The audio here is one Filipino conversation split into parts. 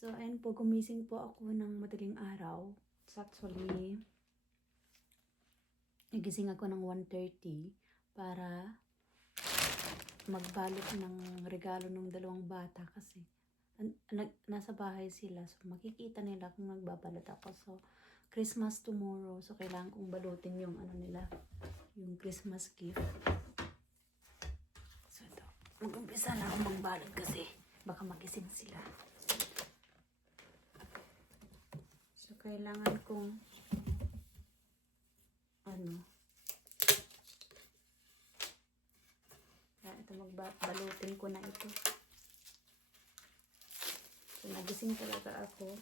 So, ayun po, gumising po ako ng madaling araw. So, actually, nagising ako ng 1:30 para magbalot ng regalo ng dalawang bata kasi nasa bahay sila. So, makikita nila kung nagbabalot ako. So, Christmas tomorrow. So, kailangan kong balutin yung ano nila, yung Christmas gift. So, ito. Mag-umpisa na ako magbalot kasi baka magising sila. So, kailangan kong ito magbalutin ko na ito. So, nagising talaga ako.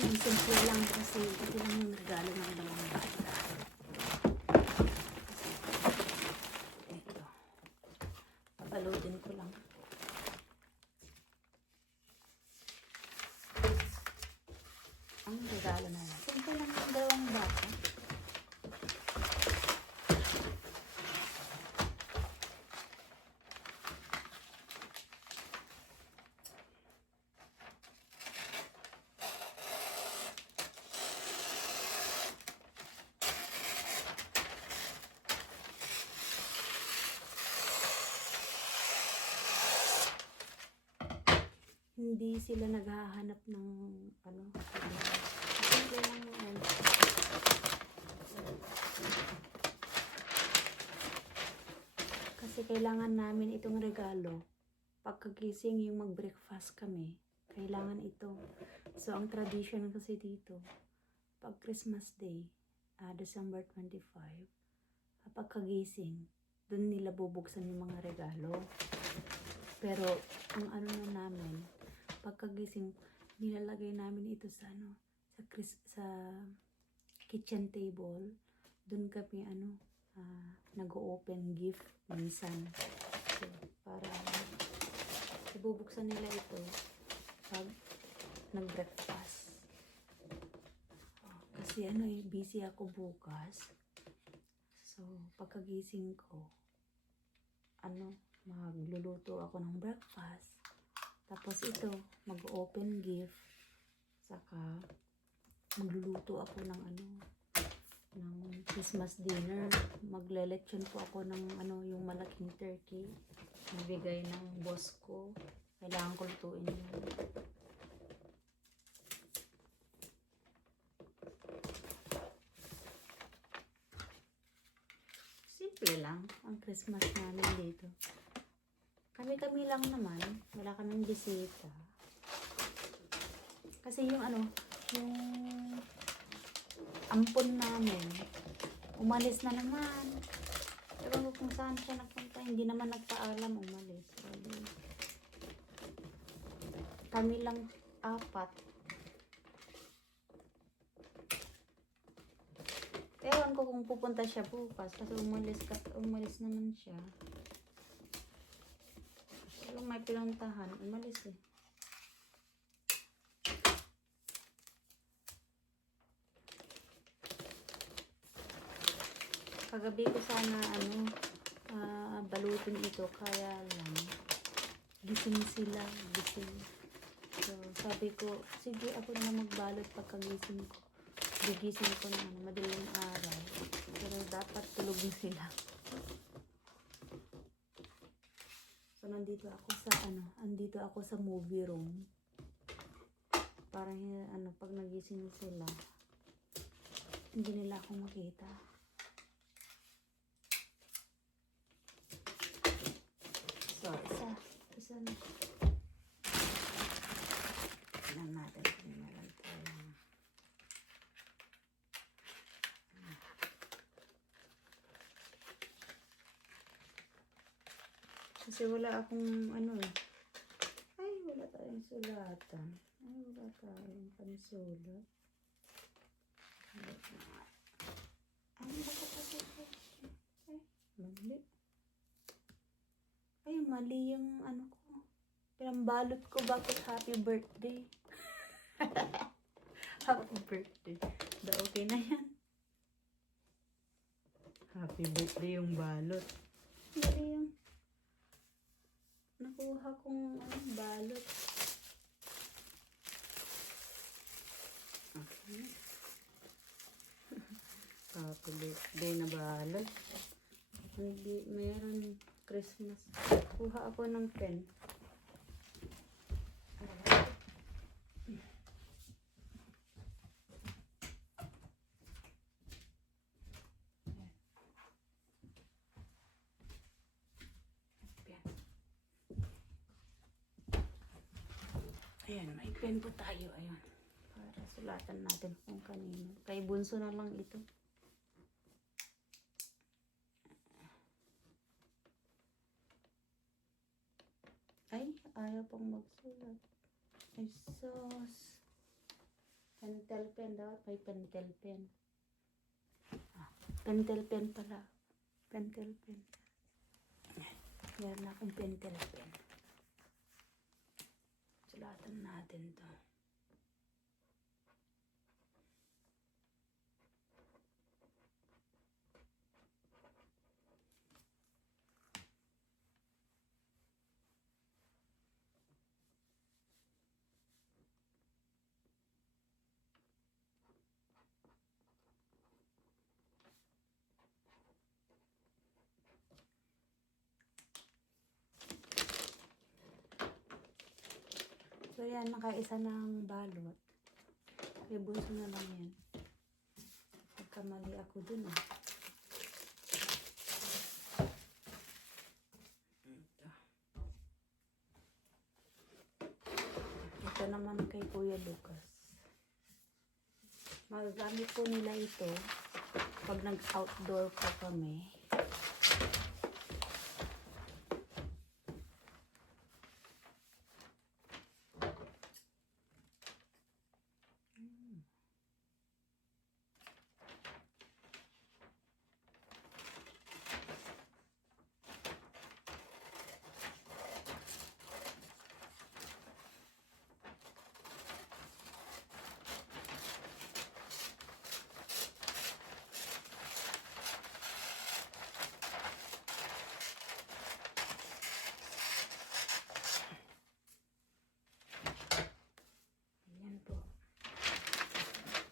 Ang simple lang kasi ito lang yung regalo ng dalawang bata. Ito. Pabalutin ko lang. Ang regalo na yan. Simple lang yung dalawang bata. Hindi sila naghahanap ng simple lang yan. Kasi kailangan namin itong regalo pagkagising yung mag-breakfast kami. Kailangan ito. So, ang tradition kasi dito, pag Christmas Day, December 25, pagkagising, dun nila bubuksan yung mga regalo. Pero, ang ano na namin, pagkagising, nilalagay namin ito sa sa kitchen table. Doon kami nag-open gift minsan. So, para ibubuksan nila ito pag nag-breakfast. Kasi busy ako bukas. So, pagkagising ko, magluluto ako ng breakfast. Tapos ito, mag-open gift. Saka, magluluto ako ng ng Christmas dinner. Maglelechon po ako ng yung malaking turkey. Nabigay ng boss ko. Kailangan ko lutuin yun. Simple lang ang Christmas namin dito. Kami-kami lang naman. Wala kaming bisita. Kasi yung yung ampon namin, umalis na naman. Ewan ko kung saan siya nagpunta. Hindi naman nagpaalam, umalis. Kami lang 4. Ewan ko kung pupunta siya bukas. Kasi umalis naman siya. Pero may pinuntahan, umalis eh. Kagabi ko sana balutin ito, kaya lang gising sila, gising. So sabi ko, sige ako na magbalot pagkagising ko. Gigising ko na madaling araw. Pero dapat tulog na sila. So nandito ako sa movie room. Para pag nagising sila, hindi nila ako makita. So, isa na. Tignan natin kung meron tayo. Kasi wala akong Ay, wala tayong sulatan. Ay, wala tayong pansulat. Ay, mali. Ay, mali yung ko. Pinambalot ko, bakit happy birthday? Happy birthday. Okay na yan. Happy birthday yung balot. kuha kong balot. Okay. Happy birthday na balot. Hindi, meron Christmas. Kuha ako ng pen. Ayan, may pen po tayo. Ayan. Para sulatan natin kung kanino. Kay Bunso na lang ito. Ay, ayaw pang magsulat. Ay, sus. Pentel pen daw. May pentel pen. Pentel pen pala. Pentel pen. Meron akong pentel pen. Sulatan natin to. So yan, nakaisa ng balot. Kaya Bunso na lang yan. Pagkamali ako dun Ito naman kay Kuya Lucas. Magagamit po nila ito pag nag-outdoor po kami.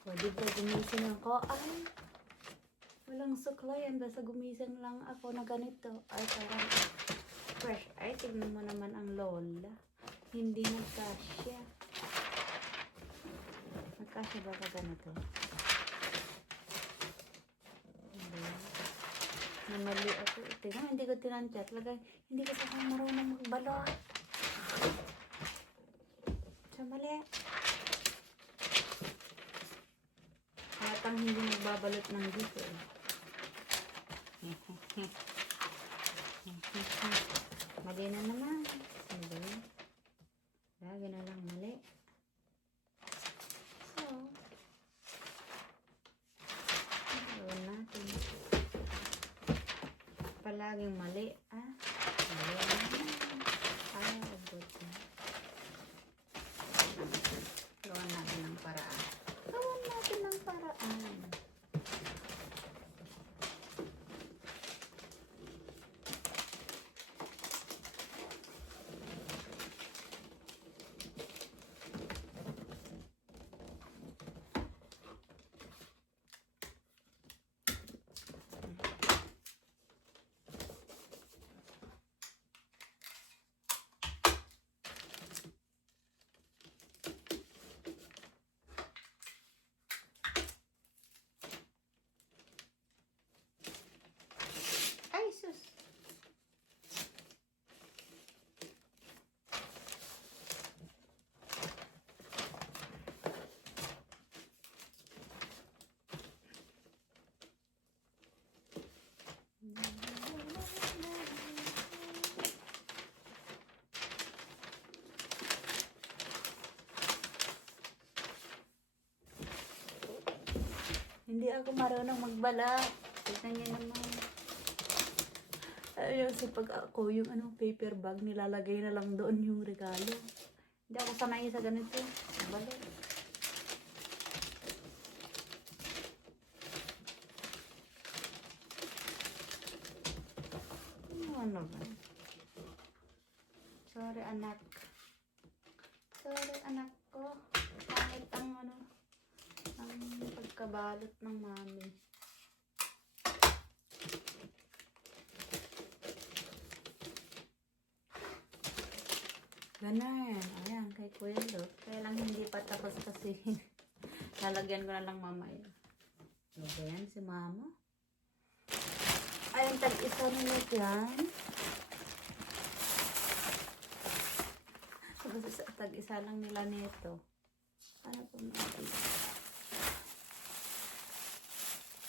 O, diba gumising ako? Ay, walang suklay. Ang basta gumising lang ako na ganito. Ay, parang fresh. Ay, tignan mo naman ang lola. Hindi nagkasya. Nagkasya ba ka ganito? Hindi. Namali ako. Tignan, hindi ko tinanchat. Hindi kasi ako marunong magbalot. So, mali. Hatang hindi nagbabalot ng dito. Mali na naman. Mali. Lagi na lang mali. So, gawin natin. Palaging mali. Mali na naman. Abot na. Gawin natin ng paraan. Gawin natin ng paraan. Ay, sus. Hindi ako marunong magbalat. Tignan niyo naman. Ayun, kasi pag ako, yung paper bag, nilalagay na lang doon yung regalo. Hindi ako sanay sa ganito. Balat. Ano ba? Sorry, anak. Sorry, anak ko. Pangit ang ano, ang pagkabalot ng mami. Ganun. Ayan, kay Kuya Lot. Kaya lang hindi pa tapos kasi lalagyan ko na lang mamaya. So, ayan si mama. Ayun, tag-isa nila dyan. Tag-isa lang nila nito. Ano po natin?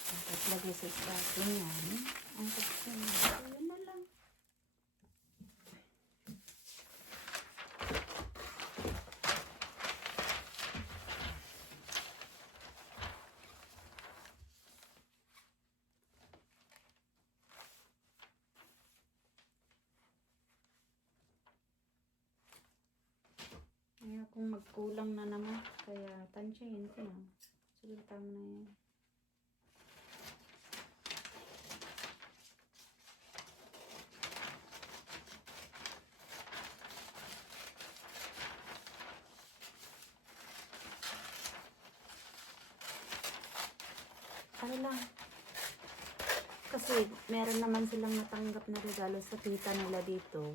Tapos lagay sa stocking yan. Ang tag-isa nila. Ayan na lang. Kaya kung magkulang na naman, kaya tansyahin ko na. Sige, tama na yan. Ano lang. Kasi meron naman silang natanggap na regalo sa tita nila dito.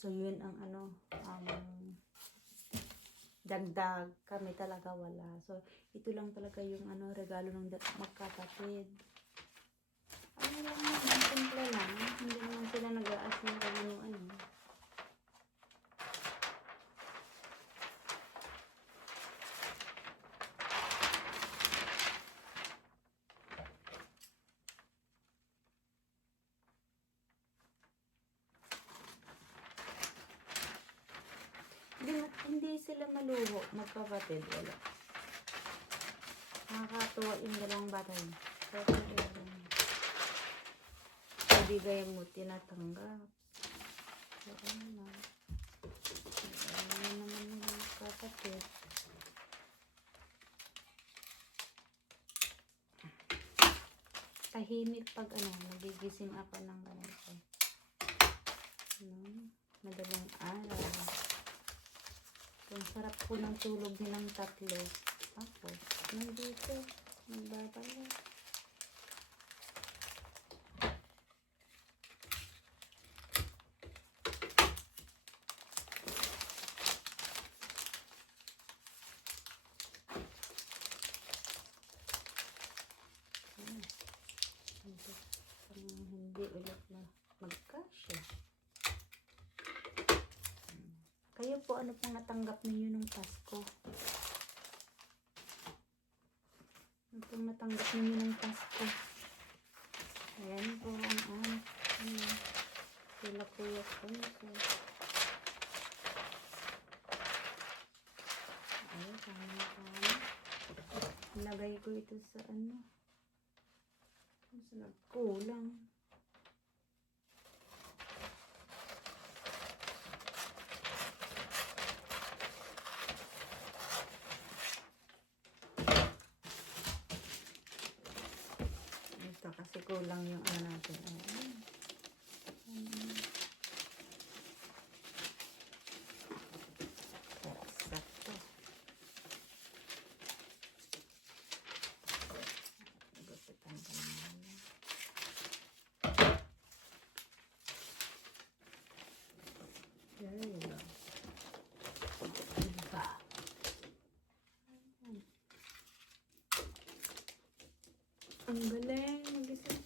So, yun ang ano, dagdag. Kami talaga wala. So, ito lang talaga yung ano, regalo ng magkapatid. Ano lang naman, simple lang. Hindi naman sila nag-aasira ng ano. Hindi sila maluho, magkapatid, wala. Nakakatuwa yung dalawang bata yun. Ibigay mo, tinatanggap. So, ano na. Ano naman yung magkapatid. Tahimik pag ano, nagigising ako ng ganito. Madaling araw. Ang sarap po ng tulog nilang tatlo. Ako, nandito, nagbabalo. Hindi ulit na magkasya. Kayo po, ano pong natanggap ninyo nung Pasko? Ano pong natanggap ninyo nung Pasko? Ayan po ang sila Kuya Ponso. Ayan, kami. Nilagay ko ito sa ano. Sa nagkulang. Kasi kulang yung ano natin. Sakto. Gupitan ko naman. There you go. Diba? Ang galing. Mag-isip.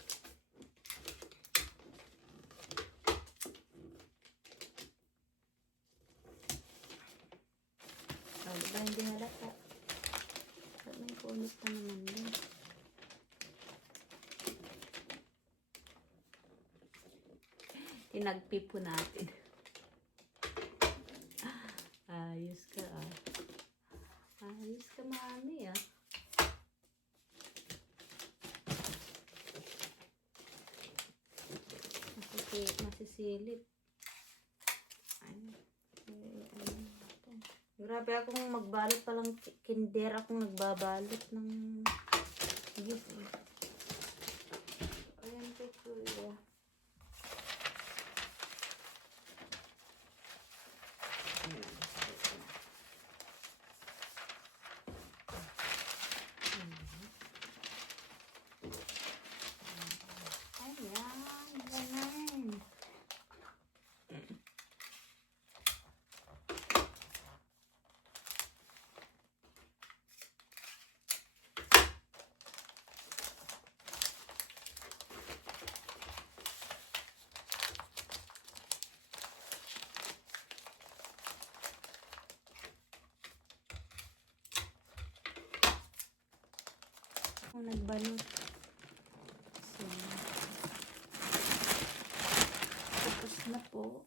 Oh, diba hindi halata? Ba't may punit pa naman din? Tinagpipo natin. Ayos ka ah. Ayos ka mami ah. Masisilip. Grabe akong magbalot palang kinder akong nagbabalot ng gift. Ayan kay Kuya. nagbalot. So, tapos na po.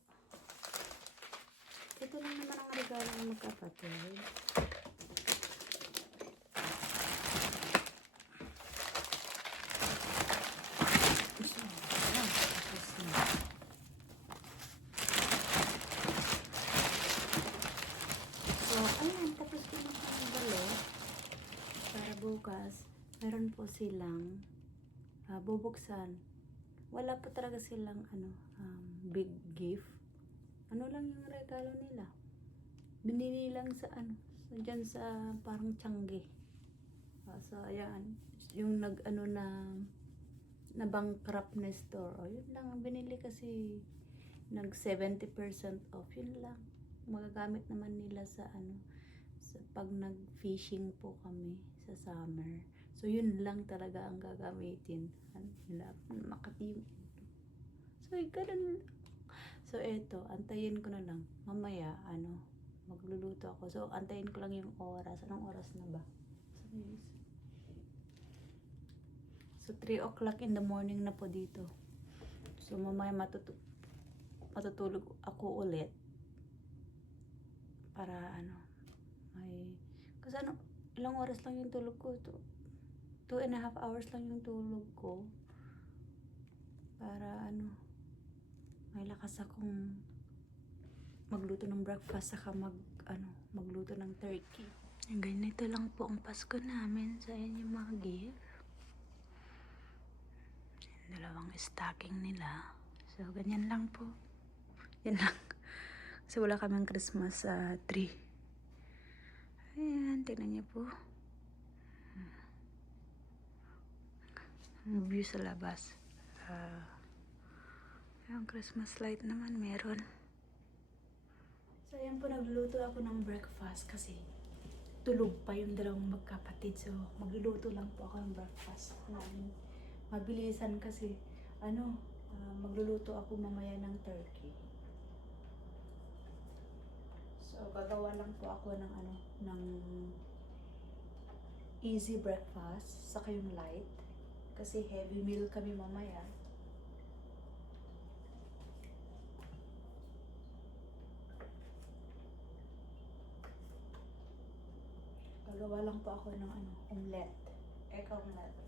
Ito lang naman ang regalo ng magkapatid. So, ayan, tapos na. So, ayan, tapos ko na siya nagbalot. Para bukas, meron po silang bubuksan. Wala po talaga silang big gift. Ano lang yung regalo nila. Binili lang sa dyan sa parang Tiangge. So, ayan. Yung na bankrupt na store. O, yun lang ang binili kasi nag 70% off. Yun lang. Magagamit naman nila sa sa pag nag-fishing po kami sa summer. So, yun lang talaga ang gagamitin nila. Makati yung so, ganun. So, eto, antayin ko na lang. Mamaya, magluluto ako. So, antayin ko lang yung oras. Anong oras na ba? So, 3 o'clock in the morning na po dito. So, mamaya matutulog ako ulit. Para, kasi ilang oras lang yung tulog ko. 2.5 hours lang yung tulog ko. Para, may lakas akong magluto ng breakfast saka magluto ng turkey. Ganito lang po ang Pasko namin. Sa yung mga gift. Dalawang stocking nila. So, ganyan lang po. Yan lang. Kasi wala kaming Christmas tree. Ayan, tingnan niyo po. Ang view sa labas. Yung Christmas light naman meron. So, ayan po, nagluluto ako ng breakfast kasi tulog pa yung dalawang magkapatid. So, magluluto lang po ako ng breakfast namin. Mabilisan kasi, magluluto ako mamaya ng turkey. So, gagawa lang po ako ng easy breakfast, saka yung light. Kasi heavy meal kami mamaya. Gagawa lang po ako ng omelette. Egg omelette.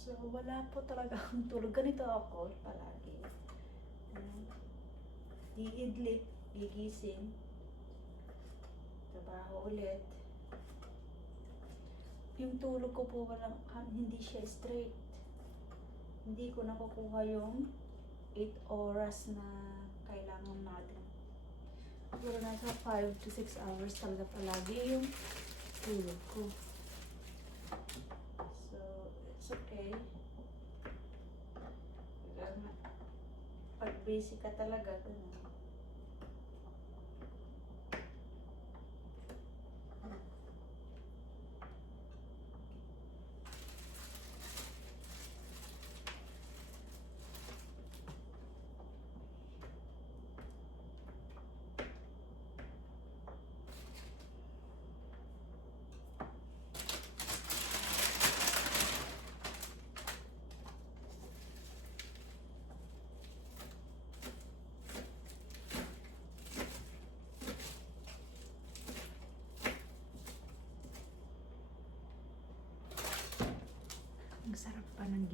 So, wala po talaga akong tulog. Ganito ako palagi. Iidlip, gigising, trabaho ulit. Yung tulog ko po hindi siya straight. Hindi ko nakukuha yung 8 oras na kailangan natin. Pero nasa 5 to 6 hours talaga palagi yung tulog ko. So, it's okay. Pag busy ka talaga, ganun. Ang sarap pa ng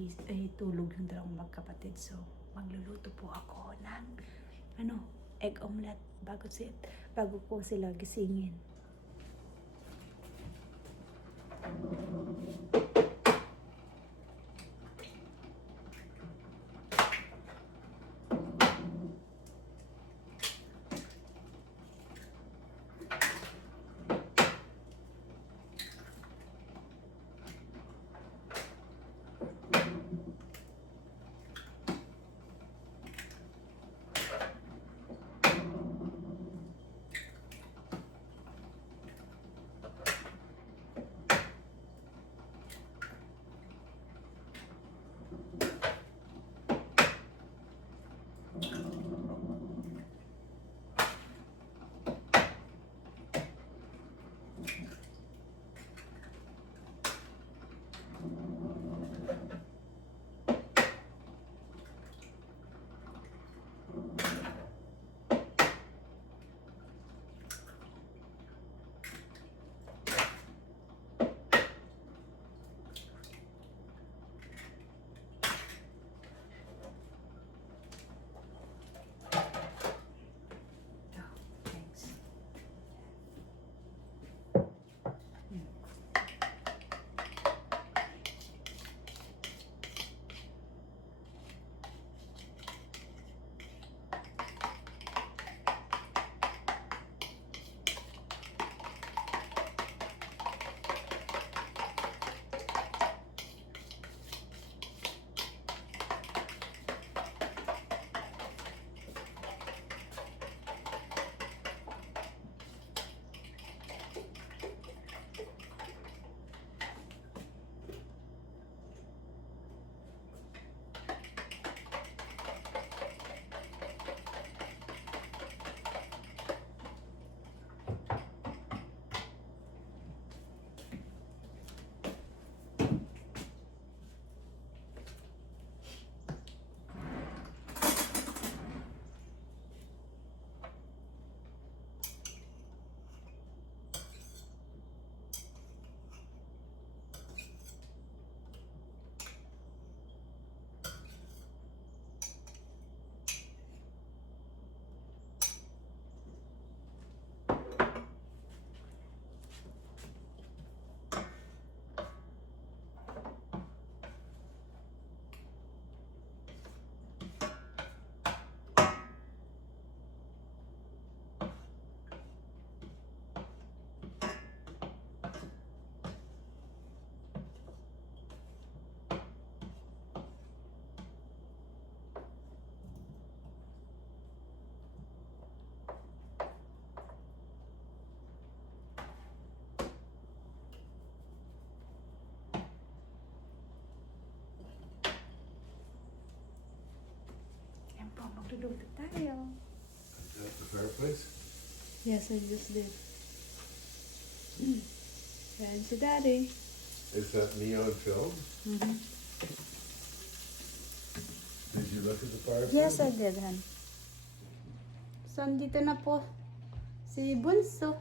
tulog yung dalawang magkapatid. So, magluluto po ako ng egg omelette bago po sila gisingin. Luluto tayo. Is that the fireplace? Yes, I just did. Yan si Daddy. Is that neon film? Mm-hmm. Did you look at the fireplace? Yes, I did, Han. So, andito na po si Bunso.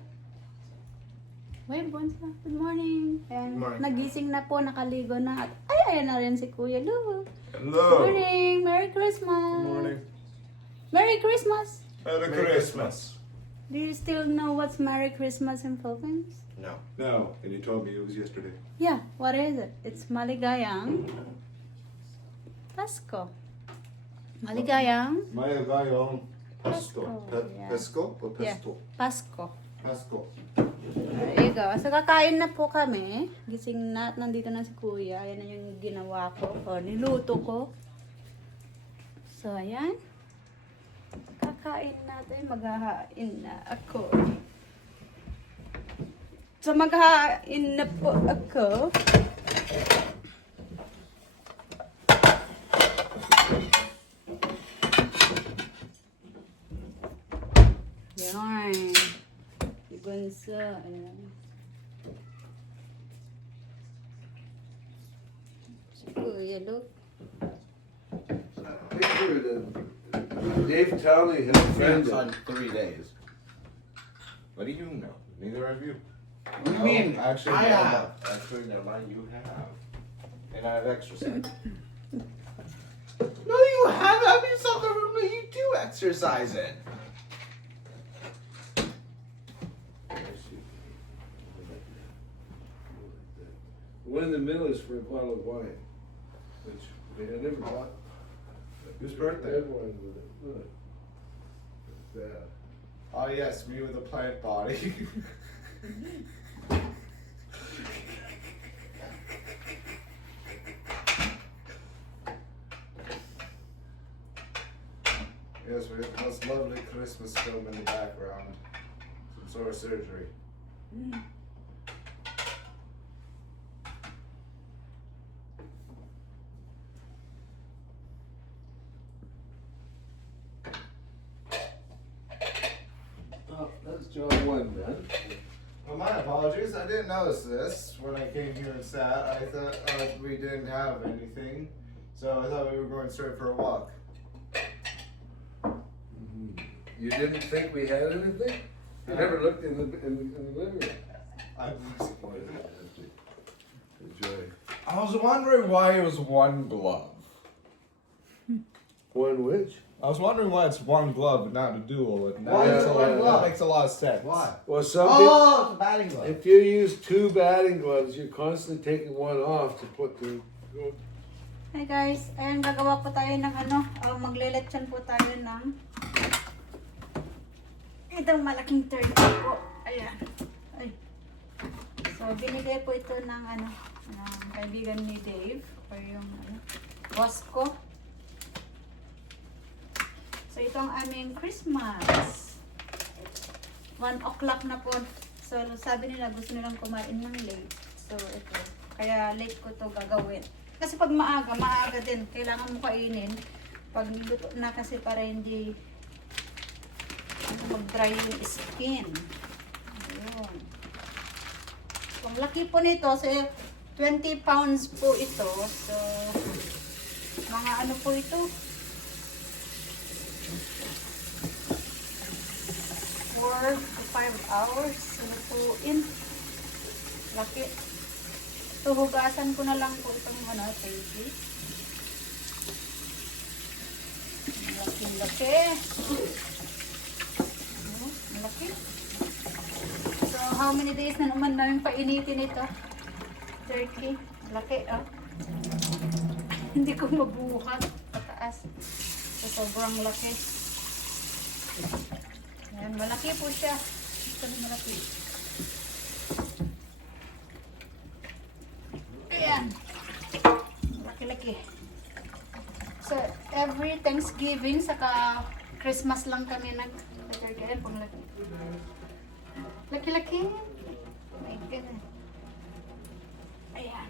Wait, Bunso. Good morning. Ayan, Good morning. nagising na po, nakaligo na. At ay, ayan na rin si Kuya Lu. Good Hello. morning. Merry Christmas. Good morning. Merry Christmas. Merry Christmas. Do you still know what's Merry Christmas in Philippines? No. No, and you told me it was yesterday. Yeah, what is it? It's Maligayang Pasko. Maligayang Maligayang Pasko. Pasko, yeah. Pesco or Yeah. pesto? Pasko. Pasko. There you go. So, kakain na po kami. Gising na at nandito na si Kuya. Ayan na yung ginawa ko. O, niluto ko. So, ayan. Kakain natin. Maghahain na ako. So, maghahain na po ako. Yan. Si Bunso. Ayan. Si Kuya, look. Picture the Dave Townley had a friend. on 3 days. What do you know? Neither of you. What do you mean? Actually, I never have. mind. Actually, never mind. You have. And I have exercise. No, you have. I mean, something that you do exercise in. One in the middle is for a bottle of wine, which I never bought. Whose birthday? Everyone with it. Look. It's, Oh yes, me with a plant body. Yes, we have the most lovely Christmas film in the background. Some sort of surgery. Oh, that's John 1, man. Well, my apologies. I didn't notice this when I came here and sat. I thought we didn't have anything, so I thought we were going straight for a walk. You didn't think we had anything? You never looked in the living room. I was, Enjoy. I was wondering why it was one glove. One which? I was wondering why it's one glove and not a dual. And Why is it one glove? That makes a lot of sense. Why? Well, some Oh, it's a batting glove. if you use two batting gloves, you're constantly taking one off to put the. Hi guys, ayan gagawa po tayo ng ano, magleletsyon po tayo ng itong malaking turkey po. Ayan. Ay. So, binigay po ito ng ano, ng kaibigan ni Dave or yung ano, boss ko. So, ito ang aming Christmas. 1 o'clock na po. So, sabi nila gusto nilang kumain ng late. So, ito. Kaya late ko to gagawin. Kasi pag maaga din. Kailangan mo kainin. Pag luto na kasi para hindi mag-dry yung skin. Ayun. So, ang laki po nito. So, 20 pounds po ito. So, mga ano po ito? 4 to 5 hours. Lutuin. Laki. So, hugasan ko na lang po itong ano, turkey. Laki-laki. Laki. So, how many days na naman namin painitin ito? Turkey. Laki, ah. Hindi ko mabuhat. Pataas. So, sobrang laki. Ayan, malaki po siya. Ito malaki. Ayan. Laki-laki. So, every Thanksgiving, saka Christmas lang kami nag-turkey. Ayan, pang laki. Laki-laki. Oh my goodness. Ayan.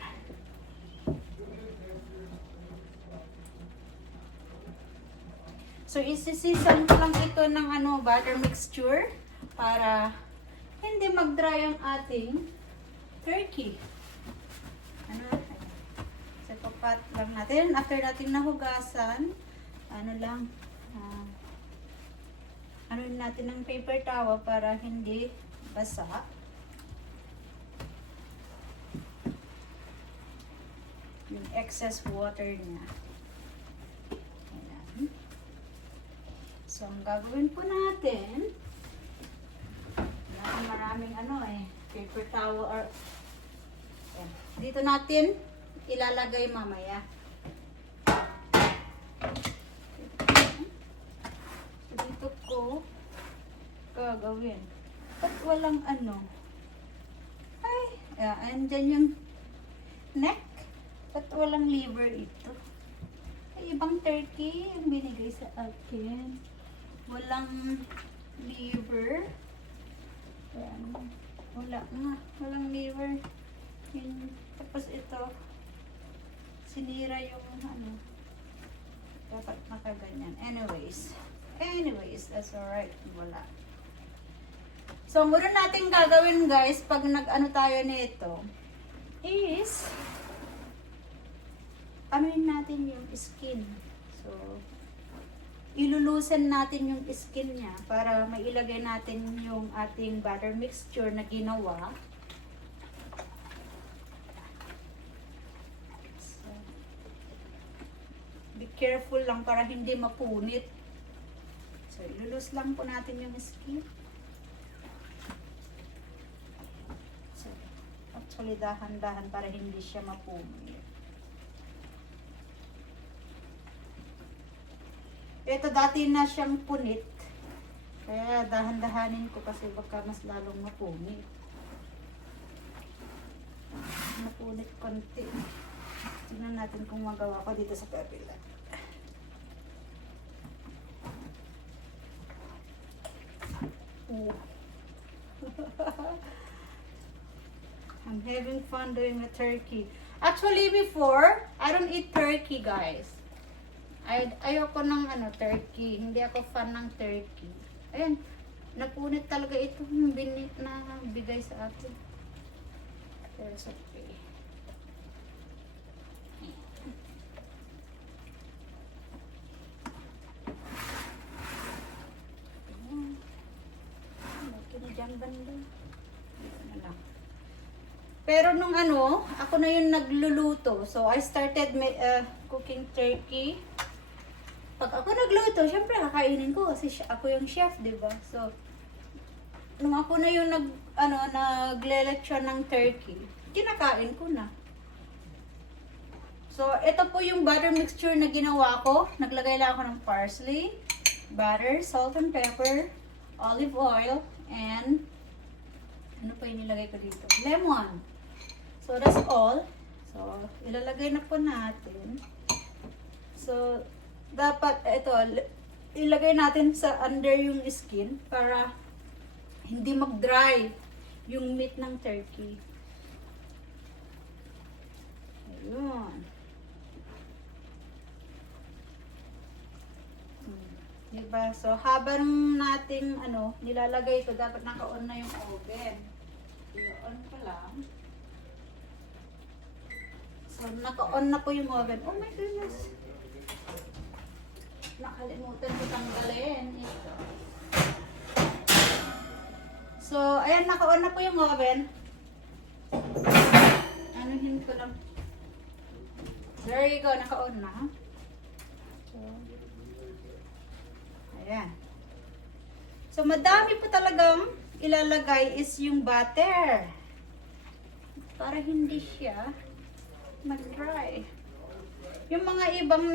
So, So, isisisan ko lang ito ng butter mixture para hindi mag-dry ang ating turkey. So, papat lang natin. After natin nahugasan, natin ng paper towel para hindi basa. Yung excess water niya. Ayan. So, ang gagawin po natin, maraming paper towel or ayan. Dito natin ilalagay mamaya. So, dito ko gagawin. Ba't walang ay, andyan yung neck. Ba't walang liver ito? Ay, ibang turkey yung binigay sa akin. Walang liver. Ayan. Wala nga. Walang liver. Tapos ito, sinira yung dapat nakaganyan. Anyways, that's alright. Wala. So, ang muna natin gagawin guys, pag tayo nito, is, natin yung skin. So, ilulusen natin yung skin niya para mailagay natin yung ating butter mixture na ginawa. So, be careful lang para hindi mapunit. So, ilulus lang po natin yung skin. So, actually, dahan-dahan para hindi siya mapunit. Ito dati na siyang punit. Kaya dahan-dahanin ko kasi baka mas lalong mapunit. Mapunit konti. Tingnan natin kung magawa ko dito sa kapila. Oh. I'm having fun doing a turkey. Actually, before, I don't eat turkey, guys. Ayoko ng turkey. Hindi ako fan ng turkey. Ayan. Napunit talaga ito yung na bigay sa akin. Pero it's okay. Ayan. Laki na dyan banda. Dito na lang. Pero nung ako na yung nagluluto. So, I started cooking turkey. Pag ako nagluto, syempre kakainin ko kasi ako yung chef, di ba? So, nung ako na yung nagle-lecture ng turkey, kinakain ko na. So, ito po yung butter mixture na ginawa ko. Naglagay lang ako ng parsley, butter, salt and pepper, olive oil, and ano pa yung nilagay ko dito? Lemon. So, that's all. So, ilalagay na po natin. So, dapat ito ilagay natin sa under yung skin para hindi mag-dry yung meat ng turkey. Ayun. Diba? So habang nating nilalagay ito, dapat naka-on na yung oven. I-on ko lang. So naka-on na po yung oven. Oh my goodness. Nakalimutan ko tanggalin ito. So, ayan, naka-on na po yung oven. Anuhin ko lang. There you go, naka-on na. So, ayan. So, madami po talagang ilalagay is yung butter. Para hindi siya mag-dry. Yung mga ibang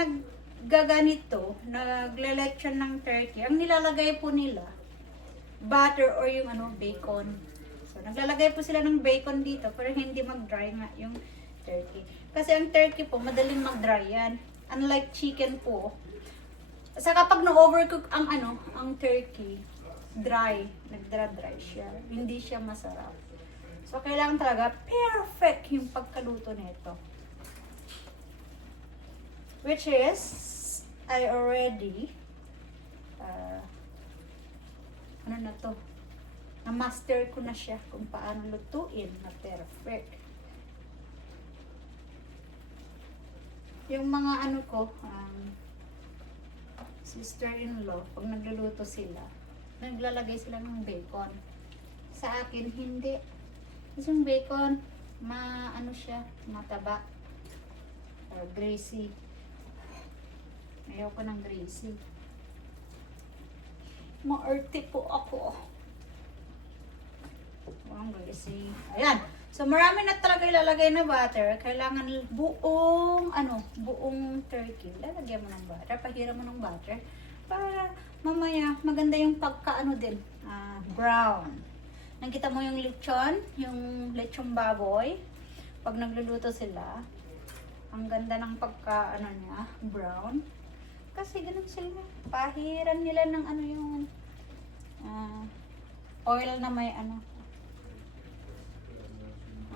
gaganito, nagle-lechon ng turkey, ang nilalagay po nila, butter or yung bacon. So, naglalagay po sila ng bacon dito para hindi mag-dry nga yung turkey. Kasi ang turkey po, madaling mag-dry yan. Unlike chicken po. Sa kapag na-overcook ang turkey, dry, nagdra-dry siya. Hindi siya masarap. So, kailangan talaga perfect yung pagkaluto nito. Which is, I already ano na to, na-master ko na siya kung paano lutuin na perfect. Yung mga ano ko, sister-in-law, pag nagluluto sila, naglalagay sila ng bacon. Sa akin, hindi. Kasi yung bacon, ano siya, mataba. Or greasy. Ayoko ng greasy. Maarte po ako. Ang greasy. Ayan. So, marami na talaga ilalagay na butter. Kailangan buong turkey. Lalagyan mo ng butter. Pahiram mo ng butter. Para mamaya, maganda yung pagka-ano din. Brown. Nakita mo yung lechong baboy. Pag nagluluto sila, ang ganda ng pagka-ano niya, brown. Kasi ganun sila. Pahiran nila ng oil na may mga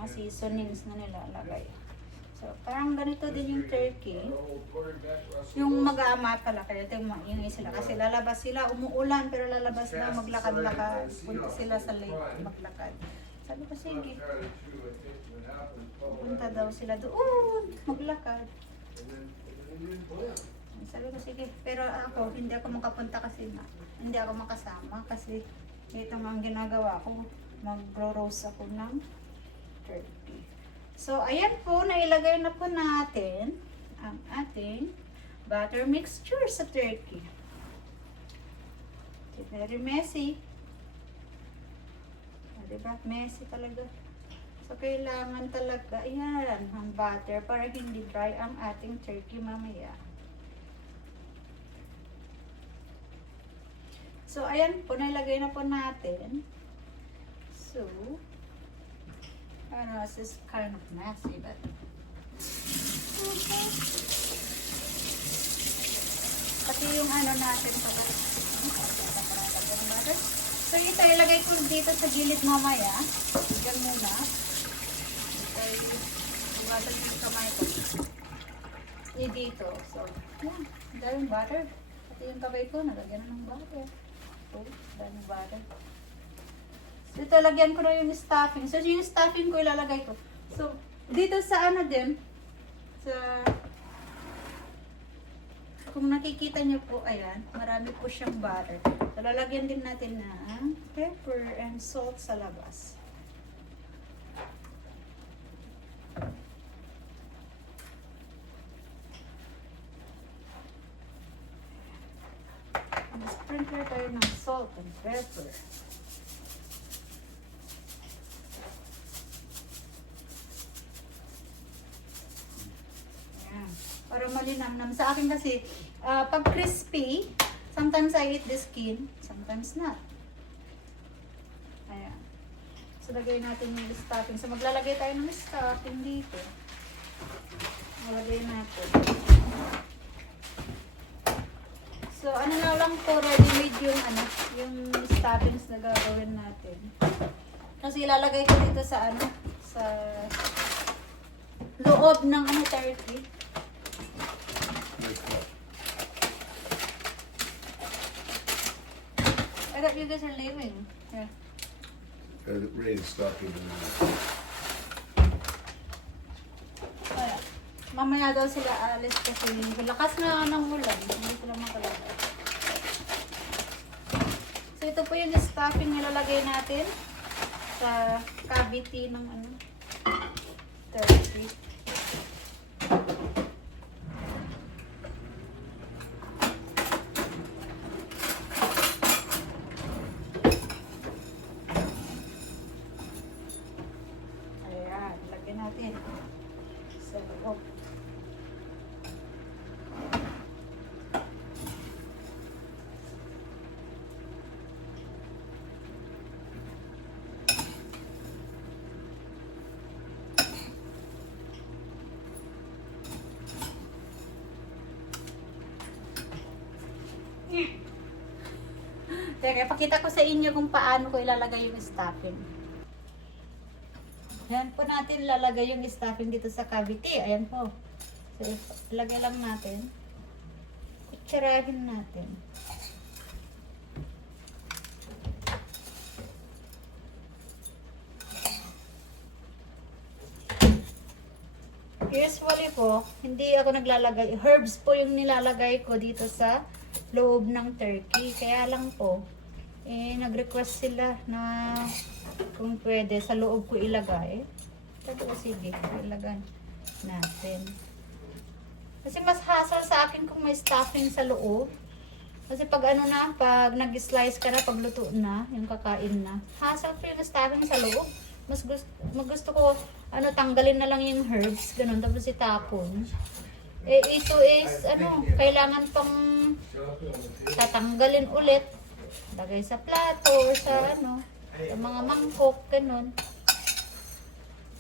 seasonings na nilalagay. So, parang ganito din yung turkey. Yung mag-aama pala, kaya ito yung maingay sila. Kasi lalabas sila, umuulan, pero lalabas daw, maglakad-lakad. Punta sila sa lake, maglakad. Sabi ko, sige. Punta daw sila doon, maglakad. Sabi ko, sige. Pero ako, hindi ako makapunta kasi hindi ako makasama. Kasi ito nga ang ginagawa ko. Magro-roast ako ng turkey. So, ayan po, nailagay na po natin ang ating butter mixture sa turkey. Very messy. Diba? Messy talaga. So, kailangan talaga, ayan, ang butter para hindi dry ang ating turkey mamaya. So, ayan po, nailagay na po natin. So, I know this is kind of messy, but pati yung natin pala. So, ito ilagay ko dito sa gilid mamaya. Diyan muna. Ito iwasan yung kamay ko. Dito. So, yan. Daming butter. Pati yung kamay ko, nalagyan na ng butter. So, daming butter. So, ito, lagyan ko na yung stuffing. So, yung stuffing ko, ilalagay ko. So, dito sa din, sa, kung nakikita nyo po, ayan, marami po siyang butter. So, lalagyan din natin ng pepper and salt sa labas. Sprinkle tayo ng salt and pepper. Para malinamnam. Sa akin kasi, pag crispy, sometimes I eat the skin, sometimes not. Ayan. So, lagay natin yung stuffing. So, maglalagay tayo ng stuffing dito. Malagay natin. So, na lang po, ready-made yung stuffings na gagawin natin. Kasi ilalagay ko dito sa sa loob ng turkey. I thought you guys are leaving. Yeah. Rain stocking. Wala. Mamaya daw sila alis kasi lakas na ng ulan. Hindi sila makalagay. So ito po yung stuffing nilalagay natin sa cavity ng turkey. Teka, pakita ko sa inyo kung paano ko ilalagay yung stuffing. Ayan po natin lalagay yung stuffing dito sa cavity. Ayan po. So, ilagay lang natin. Itsarahin natin. usually po, hindi ako naglalagay. Herbs po yung nilalagay ko dito sa loob ng turkey. Kaya lang po, nag-request sila na kung pwede sa loob ko ilagay. Sabi ko, sige, ilagay natin. Kasi mas hassle sa akin kung may stuffing sa loob. Kasi pag pag nag-slice ka na, pag luto na, yung kakain na, hassle ko yung stuffing sa loob. Mas gusto ko, tanggalin na lang yung herbs, ganun, tapos itapon. Ito is, kailangan pang tatanggalin ulit. Lagay sa plato, or sa mga mangkok, ganun.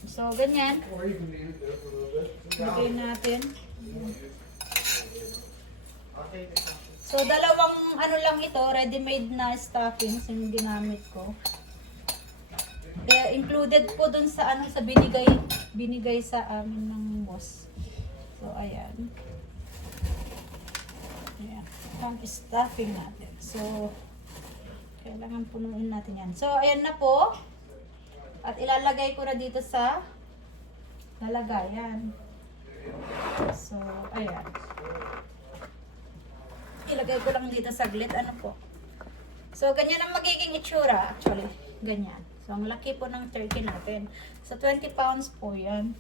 So, ganyan. Lagay natin. So, dalawang lang ito, ready-made na stuffings yung ginamit ko. Kaya included po dun sa sa binigay sa amin ng boss. So, ayan. Ayan. Ang stuffing natin. So, kailangan punuin natin yan. So, ayan na po. At ilalagay ko na dito sa lalagayan. So, ayan. Ilagay ko lang dito saglit. Ano po? So, ganyan ang magiging itsura. Actually, ganyan. So, ang laki po ng turkey natin. So, 20 pounds po yan.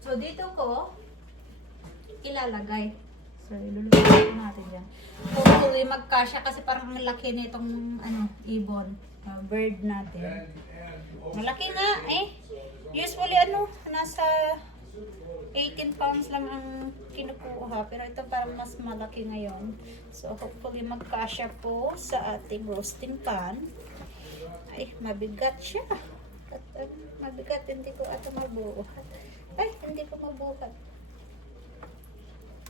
So, dito ko ilalagay. So, ilulutuin ko natin yan. Hopefully, magkasya kasi parang ang laki nitong ibon. Bird natin. Malaki nga eh. Usually nasa 18 pounds lang ang kinukuha. Pero ito parang mas malaki ngayon. So, hopefully magkasya po sa ating roasting pan. Ay, mabigat siya. At, mabigat, hindi ko ito mabuhat. Ay, hindi ko mabuhat.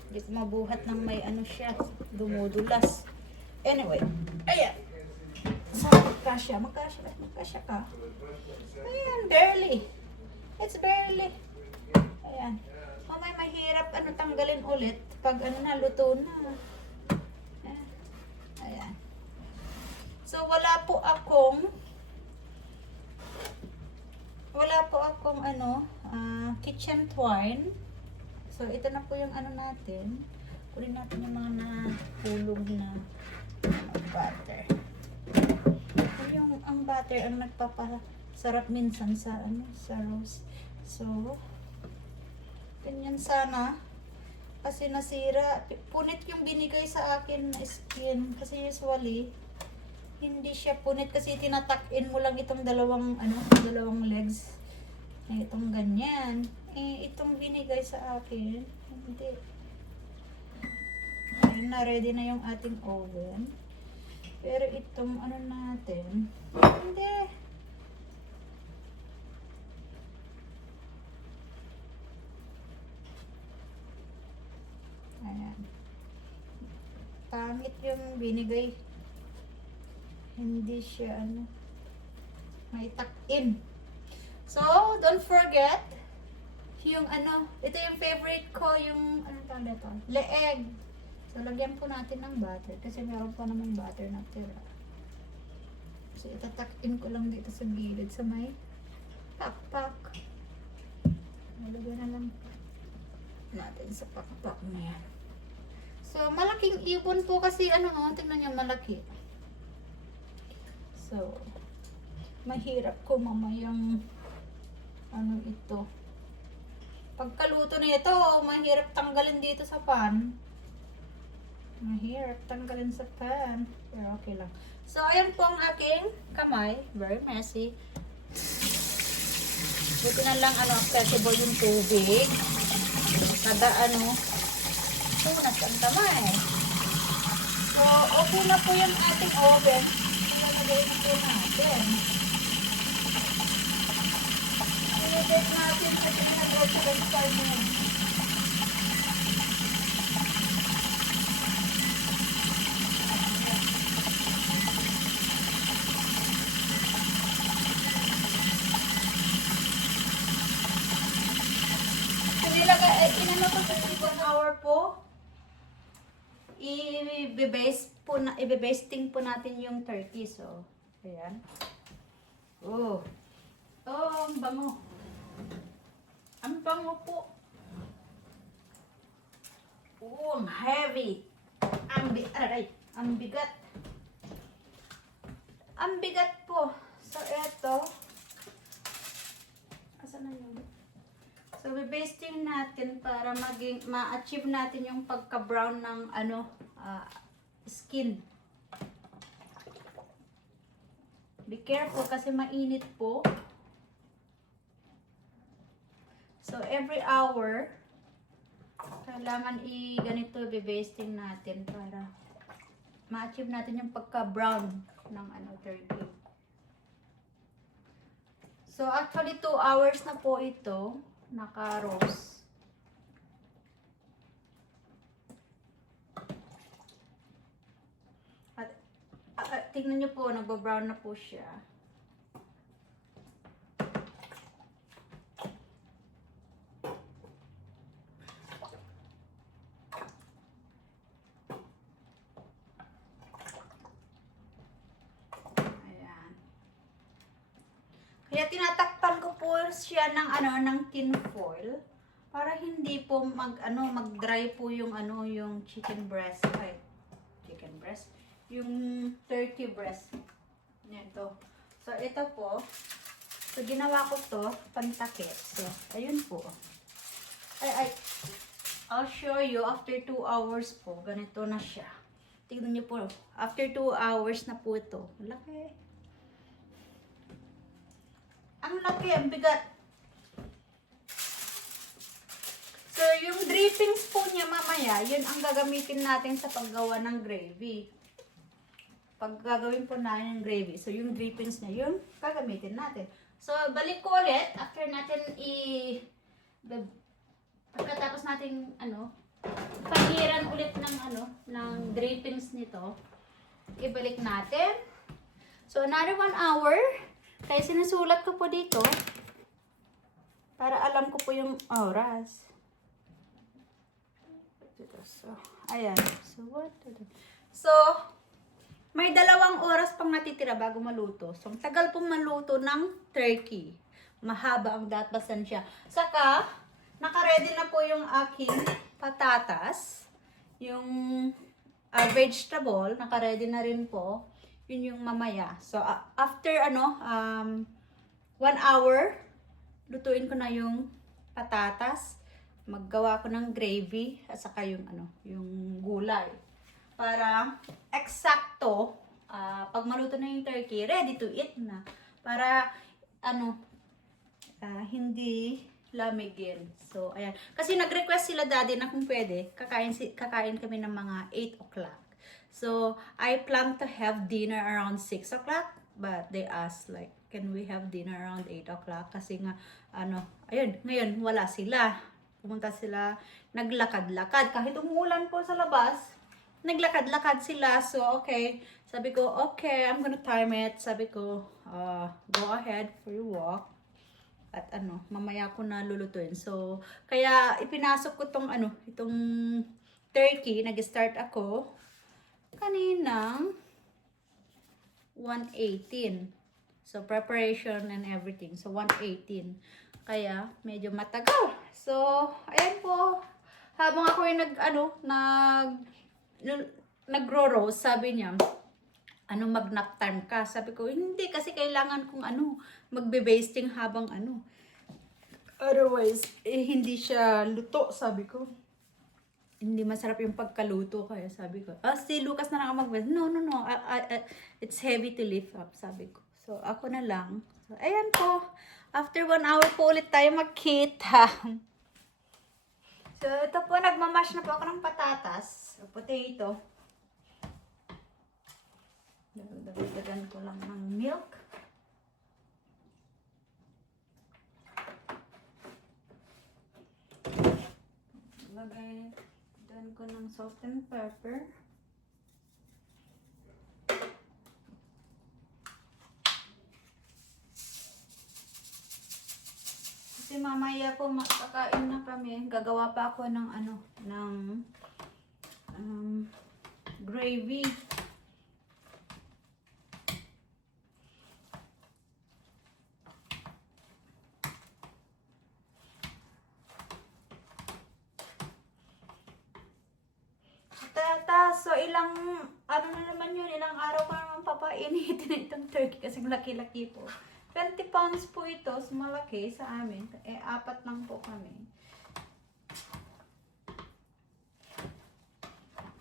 Hindi ko mabuhat ng may siya. Dumudulas. Anyway, ayan. So, magkasya ka. Ayan, barely. It's barely. Ayan. Mamay mahirap tanggalin ulit pag luto na. Ayan. So, wala po akong kitchen twine. So, ito na po yung natin. Kunin natin yung mga nahulog na butter. Ang butter ang nagpapasarap minsan sa roast. So, ganyan sana. Kasi nasira. Punit yung binigay sa akin na skin. Kasi usually, hindi siya punit kasi tinatak-in mo lang itong dalawang legs. Itong ganyan. Itong binigay sa akin, hindi. Ayun na, ready na yung ating oven. Pero itong natin, hindi. Ayan. Pangit yung binigay. Hindi siya may tuck-in. So, don't forget yung ito yung favorite ko, yung tawag dito? Leeg. So, lagyan po natin ng butter kasi meron pa namang butter na tira. So, itatuck-in ko lang dito sa gilid sa may pakpak. Nalagyan na lang natin sa pakpak na yan. So, malaking ibon po kasi tingnan niyo, malaki. So, mahirap ko mamayang ito. Pagkaluto nito, mahirap tanggalin dito sa pan. Mahirap tanggalin sa pan. Pero okay lang. So, ayan po ang aking kamay. Very messy. Buti na lang accessible yung tubig. Kada tunas ang kamay. So, okay na po yung ating oven. Ilalagay na po natin. I-bake natin at pinag-o sa restart mo. Inano ko sa 1 hour po. I-basting po natin yung turkey. So, ayan. Oh, ang bango. Ang bango po. Oh, ang heavy. Ang bigat. Ang bigat po. So, eto. Asan na yun? So, bibasting natin para ma-achieve natin yung pagka-brown ng skin. Be careful kasi mainit po. So, every hour, kailangan ganito bibasting natin para ma-achieve natin yung pagka-brown ng turkey. So, actually 2 hours na po ito naka-roast. At tingnan nyo po, nagbo-brown na po siya. Kaya tinatakpan ko po siya ng tin foil para hindi po mag-dry po yung yung chicken breast, yung turkey breast. Nito. So ito po. So ginawa ko to pantakip. So ayun po. I'll show you after 2 hours po. Ganito na siya. Tingnan niyo po. After 2 hours na po ito. Laki. Ang laki, ang bigat. So, yung drippings po niya mamaya, yun ang gagamitin natin sa paggawa ng gravy. Pag gagawin po natin yung gravy, so yung drippings niya, yun gagamitin natin. So, balik ko ulit, after natin pagkatapos natin, pahiran ulit ng drippings nito, ibalik natin. So, another 1 hour. Kaya sinusulat ko po dito para alam ko po yung oras. So, ayan. So, may 2 oras pang natitira bago maluto. So, ang tagal pong maluto ng turkey. Mahaba ang datbasan siya. Saka, naka-ready na po yung aking patatas. Yung vegetable, naka-ready na rin po. Yun yung mamaya. So, after 1 hour, lutuin ko na yung patatas. Maggawa ko ng gravy at saka yung gulay. Para eksakto, pag maluto na yung turkey, ready to eat na. Para hindi lamigin. So, ayan. Kasi nag-request sila daddy na kung pwede, kakain kami ng mga 8 o'clock. So, I plan to have dinner around 6 o'clock, but they asked like, can we have dinner around 8 o'clock? Kasi nga, ayun, ngayon, wala sila. Pumunta sila, naglakad-lakad. Kahit umuulan po sa labas, naglakad-lakad sila. So, okay. Sabi ko, okay, I'm gonna time it. Sabi ko, go ahead for your walk. At mamaya ko na lulutuin. So, kaya ipinasok ko itong turkey. Nag-start ako kaninang 1:18. So, preparation and everything. So, 1:18. Kaya, medyo matagal. So, ayan po. Habang ako yung nagro-roast, sabi niya, mag-nap time ka. Sabi ko, hindi. Kasi kailangan kong magbe-basting habang Otherwise, hindi siya luto, sabi ko. Hindi masarap yung pagkaluto, kaya sabi ko, si Lucas na lang ang mag-best. No. It's heavy to lift up, sabi ko. So, ako na lang. So, ayan po. After 1 hour po ulit tayo magkita. So, ito po, nagmamash na po ako ng patatas. Potato. Dagdagan ko lang ng milk. Lagyan ko ng salt and pepper. Kasi mamaya po makakain na kami. Gagawa pa ako ng gravy. So, ano na naman yun, ilang araw ko naman papainitin itong turkey kasi laki-laki po. 20 pounds po ito, so malaki sa amin. 4 lang po kami.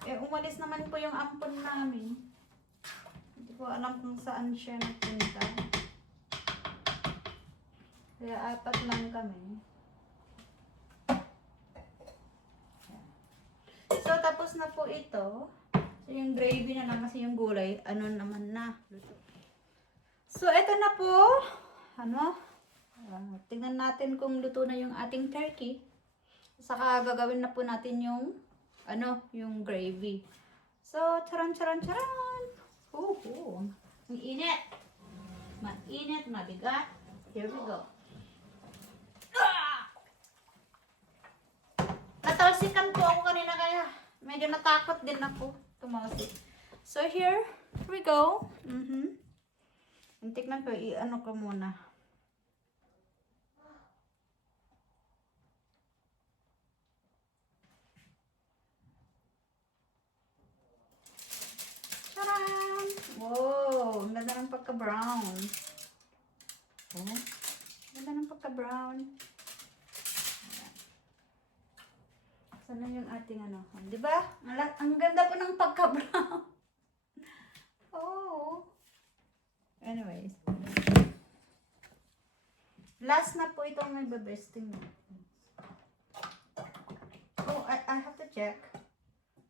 Umalis naman po yung ampon namin. Hindi ko alam kung saan siya nagpunta. Kaya 4 lang kami. So, tapos na po ito. So, yung gravy na lang kasi yung gulay, ano naman na. Luto. So, ito na po. Tingnan natin kung luto na yung ating turkey. Saka gagawin na po natin yung, yung gravy. So, charan. Ang init. Mainit, mabigat. Here we go. Natalsikan po ako kanina kaya medyo natakot din ako tumalsik. So here we go. Tignan ko, i-ano ko muna. Charan! Wow! Ang ganda ng pagka-brown. Oh, ang ganda ng pagka-brown. Sana yung ating di ba? Ang ganda po ng pagka-brown. Oh. Anyways. Last na po itong may babesting natin. Oh, I have to check.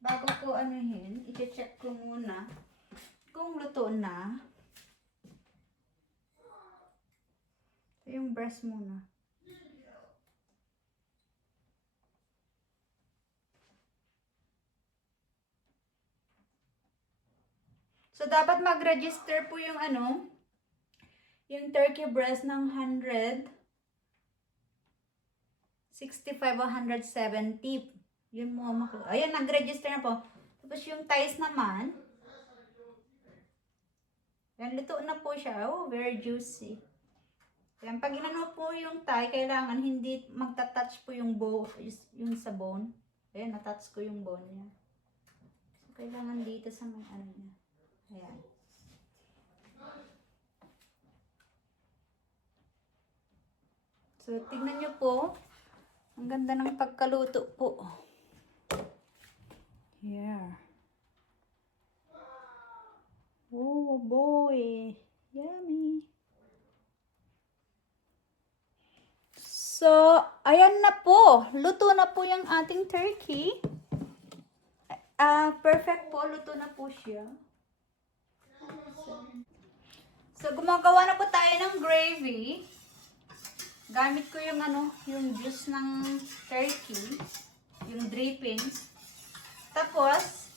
Bago ko i-check ko muna kung luto na. Yung breast muna. So, dapat mag-register po yung yung turkey breast ng 165 o 170. Yun mo. Ayan, nag-register na po. Tapos yung thighs naman. Yan, luto na po siya. Oh, very juicy. Yan, pag inano po yung thigh, kailangan hindi magta-touch po yung yung sa bone. Ayan, na-touch ko yung bone niya. So, kailangan dito sa mga niya. Ayan. So, tignan nyo po. Ang ganda ng pagkaluto po. Here. Oh, boy. Yummy. So, ayan na po. Luto na po yung ating turkey. Perfect po. Luto na po siya. So, gumagawa na po tayo ng gravy. Gamit ko yung yung juice ng turkey, yung drippings. Tapos,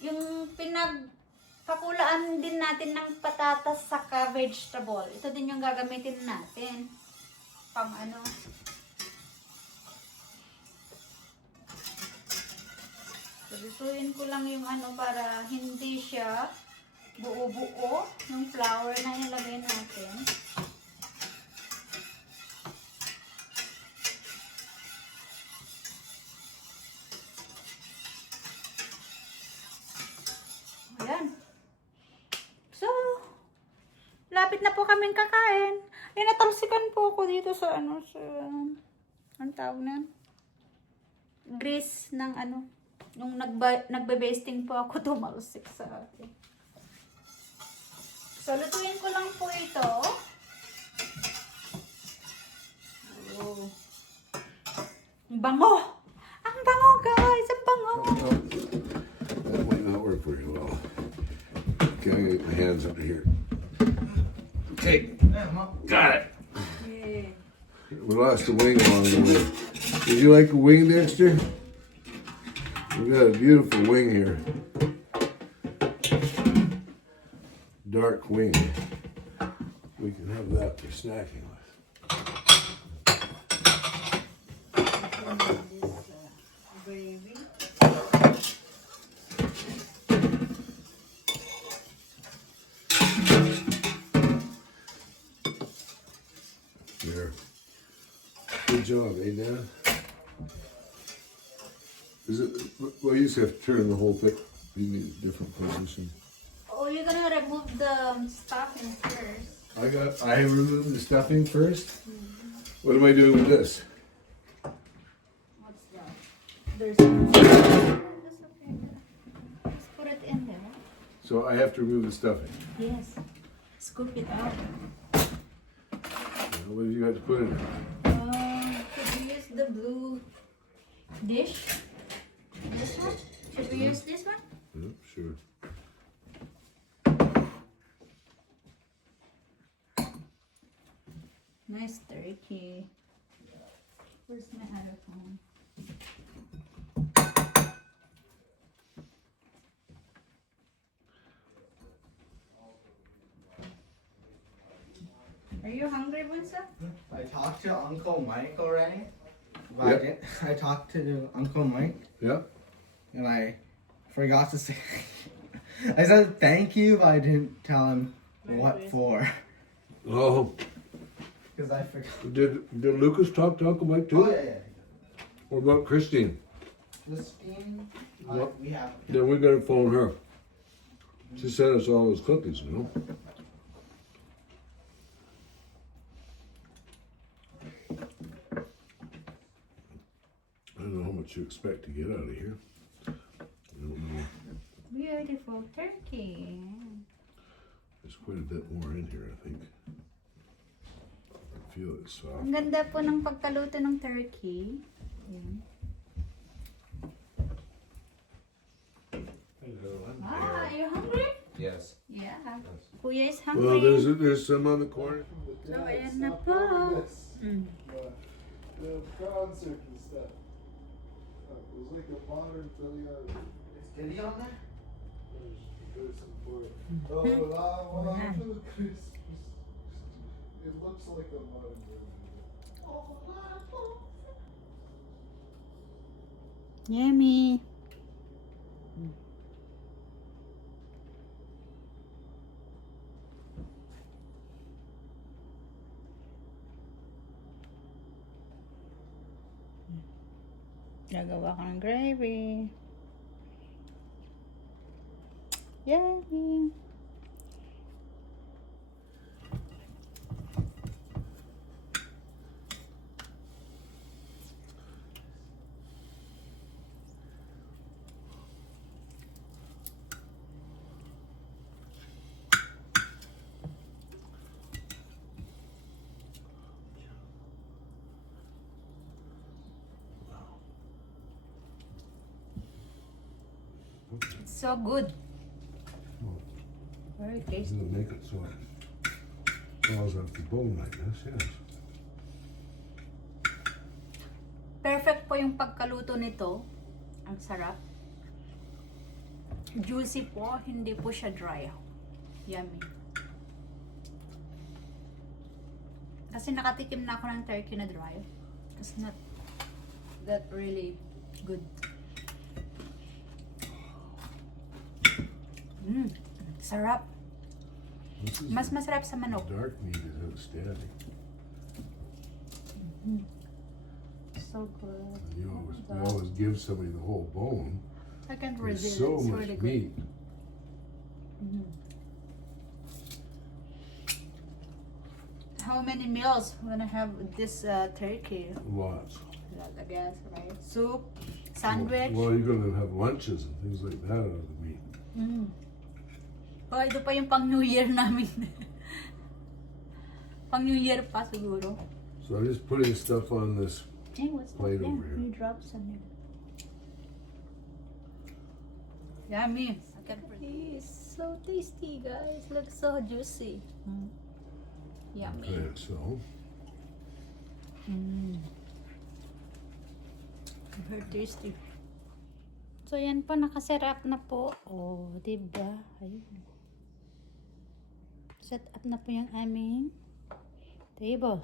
yung pinagpakulaan din natin ng patatas saka vegetable. Ito din yung gagamitin natin. Pang So, lutuin ko lang yung para hindi siya buo-buo yung flour na nilagay natin. Ayan. So, lapit na po kaming kakain. Ay, natalsikan po ako dito sa ang tawag na yan? Grease ng nung nagbe-basting po ako, tumalsik sa akin. So, lutuin ko lang po ito. Oh. Ang bango! Ang bango, guys! Ang bango! That might not work very well. Okay, I'm gonna get my hands under here. Okay, got it. Yeah. We lost the wing along the way. Did you like the wing, Dexter? We got a beautiful wing here. Dark wing. We can have that for snacking with. Gravy. There. Good job, eh, Dad? Is it? Well, you just have to turn the whole thing. Be in a different position. Oh, you're gonna remove the stuffing first. I removed the stuffing first. What am I doing with this? What's that? There's that's okay. Just put it in there. So I have to remove the stuffing. Yes. Scoop it out. What have you got to put in it? Could we use the blue dish? This one? Should we use this one? Yeah, sure. Nice turkey. Where's my other phone? Are you hungry, Bunsa? I talked to Uncle Mike already. Yep. I talked to Uncle Mike, Yeah. and I forgot to say. I said thank you, but I didn't tell him what for. Oh, Because I forgot. did Lucas talk to Uncle Mike too? What about Christine? Christine, What? we have. Then we gotta phone her. She sent us all those cookies, you know? I don't know how much you expect to get out of here. I don't know. Beautiful turkey. There's quite a bit more in here, I think. I feel it's soft. Ang ganda po ng pagkaluto ng turkey. Ayan. Ah, are you hungry? Yes. Yeah. Kuya is hungry. Well, there's some on the corner. So, ayan na po. Mm. The concert and stuff. It was like a modern Philly. Is Diddy on there? There's some for it. Oh, I want for Christmas. It looks like a modern version. Yummy. Gagawa ko ng gravy. Yummy. It's so good. Very It's tasty. gonna make it so it falls off the bone like this, yes. Perfect po yung pagkaluto nito. Ang sarap. Juicy po, hindi po siya dry. Yummy. Kasi nakatikim na ako ng turkey na dry. It's not that really good. Sarap. This is Mas masarap sa manok. dark meat is outstanding. So good. We always give somebody the whole bone. I can't There's resist. so It's much really good. meat. How many meals we're gonna have with this turkey? Lots. Lot, I guess, right? Soup, sandwich. Well, you're gonna have lunches and things like that out of the meat. Oh, ito pa yung pang New Year namin. Pang New Year pa siguro. So I'm just putting stuff on this. Hey, what's Plate that? over here. Three drops on here. Yummy. It's so tasty, guys. Looks so juicy. Yummy. Okay, so Very tasty. So, yan po. Nakasarap na po. Oh, diba? Ayun. Set up na po yung aming table.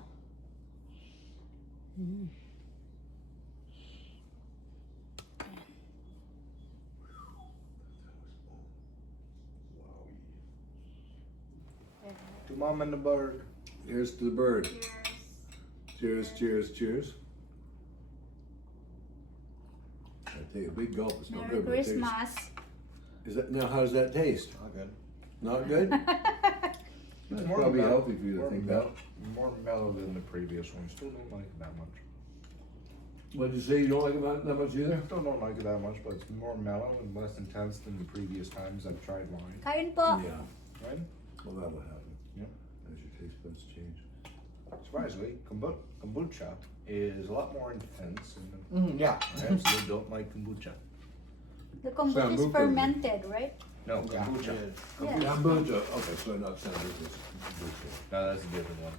To Mom and the Bird. here's to the bird. Cheers, cheers, cheers. I take a big gulp. It's not Merry good, but it tastes, Christmas. Is that now? How does that taste? Not good. Not good. That's More probably mellow- healthy for you to more think mellow- that. More mellow than the previous one. Still don't like it that much. What did you say? You don't like it that much either? Still don't like it that much, but it's more mellow and less intense than the previous times I've tried wine. Kain po. Yeah. Right? Well, that would happen. Yep. As your taste buds change. Surprisingly, kombucha is a lot more intense. And Yeah. I absolutely don't like kombucha. The kombucha is Sambuca. fermented, right? No, kombucha. Yeah. Kombucha. Okay, so not sambuca. It's kombucha. No, that's a different one.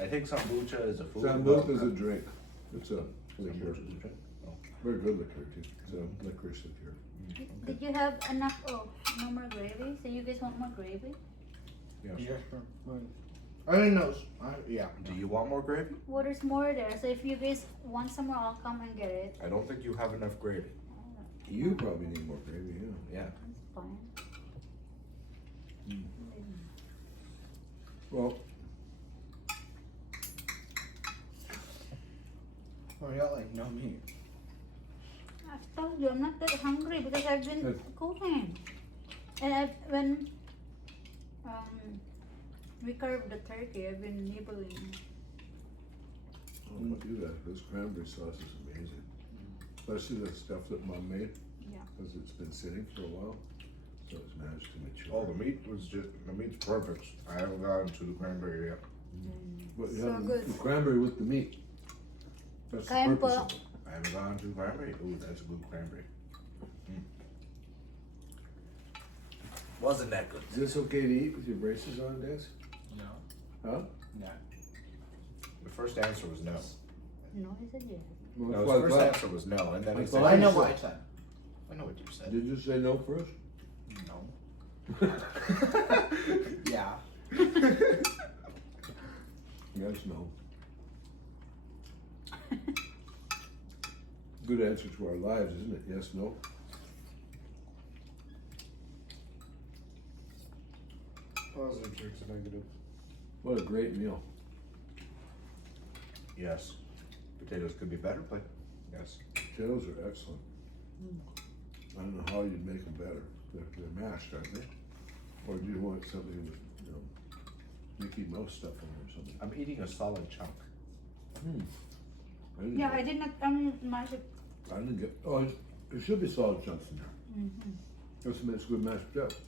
I think kombucha is a food. Sambuca is a drink. It's a liquor. Kombucha is a drink. Oh. Very good liquor too. It's a licorice liquor. Did you have enough? Oh, no more gravy. So you guys want more gravy? Yes. Yeah, sure. Fine. I didn't know. Yeah. Do you want more gravy? Well, there's more there. So if you guys want some more, I'll come and get it. I don't think you have enough gravy. You probably need more gravy, yeah. Yeah. That's fine. Well, Oh, you got like no meat. I told you I'm not that hungry because I've been Yes. cooking. And when we carved the turkey, I've been nibbling. I'll do that. This cranberry sauce is amazing. Especially the stuff that Mom made. Yeah. Because it's been sitting for a while. So it's managed to mature. Oh, the meat's perfect. I haven't gotten to the cranberry yet. But you So have good. the cranberry with the meat. That's the Kain purpose po. of it. I haven't gotten to the cranberry. Ooh, that's a good cranberry. Wasn't that good? Is this okay to eat with your braces on, Des? No. Huh? No. The first answer was no. No, he said yes. Well, No, that's his what I first thought. answer was no, and then I he thought said, I know said- what I said. I know what you said. Did you say no first? No. Yeah. Yes, no. Good answer to our lives, isn't it? Yes, no. positive, tricks, and negative. What a great meal. Yes. Potatoes could be better, but yes. Potatoes are excellent. I don't know how you'd make them better. They're mashed, aren't they? Or do you want something with, you know, Mickey Mouse stuff in there or something? I'm eating a solid chunk. I didn't Yeah, get- I did not mash it. I didn't get. Oh, there should be solid chunks in there. That's makes good mashed potatoes.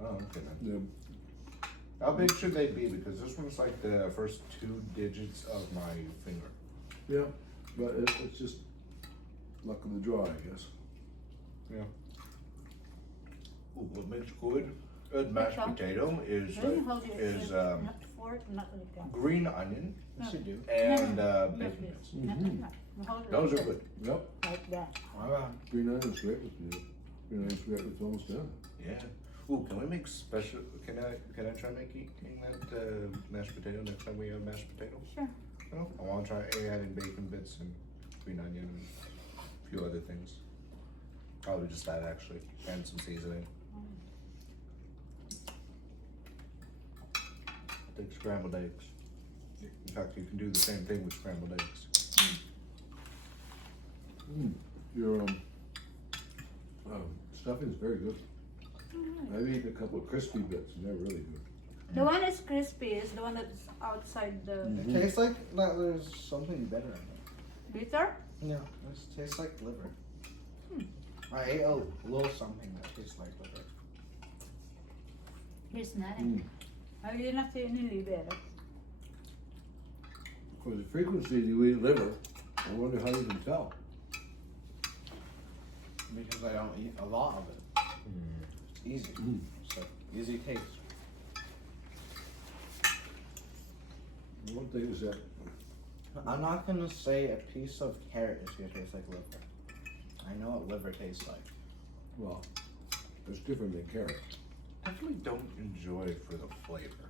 Oh, okay then. Yeah. How big should they be? Because this one's like the first 2 digits of my finger. Yeah, but it's just luck of the draw, I guess. Yeah. Ooh, what makes good mashed Chunk. potato is Really hold it is not fork, not like that. green onion Yes, you do. and Not bacon this. bits. Not like that. You hold it Those are like good. Yep. that, Like that. Green onions great with you. Green onions great with almost done. Yeah. Ooh, can we make special? Can I try making that mashed potato next time we have mashed potato? Sure. No, I want to try adding bacon bits and green onion and a few other things. Probably just that actually, and some seasoning. I think scrambled eggs. In fact, you can do the same thing with scrambled eggs. Your stuffing's very good. I've eaten a couple of crispy bits and they're really good. The one that's crispy is the one that's outside the It tastes like that there's something better in it. bitter. No, it tastes like liver. I ate a little something that tastes like liver. Here's nothing. I did not see any liver. Because the frequency you eat liver, I wonder how you can tell. Because I don't eat a lot of it. It's easy. So, easy taste. One thing is that I'm not gonna say a piece of carrot is gonna taste like liver. I know what liver tastes like. well, it's different than carrot. Definitely don't enjoy it for the flavor.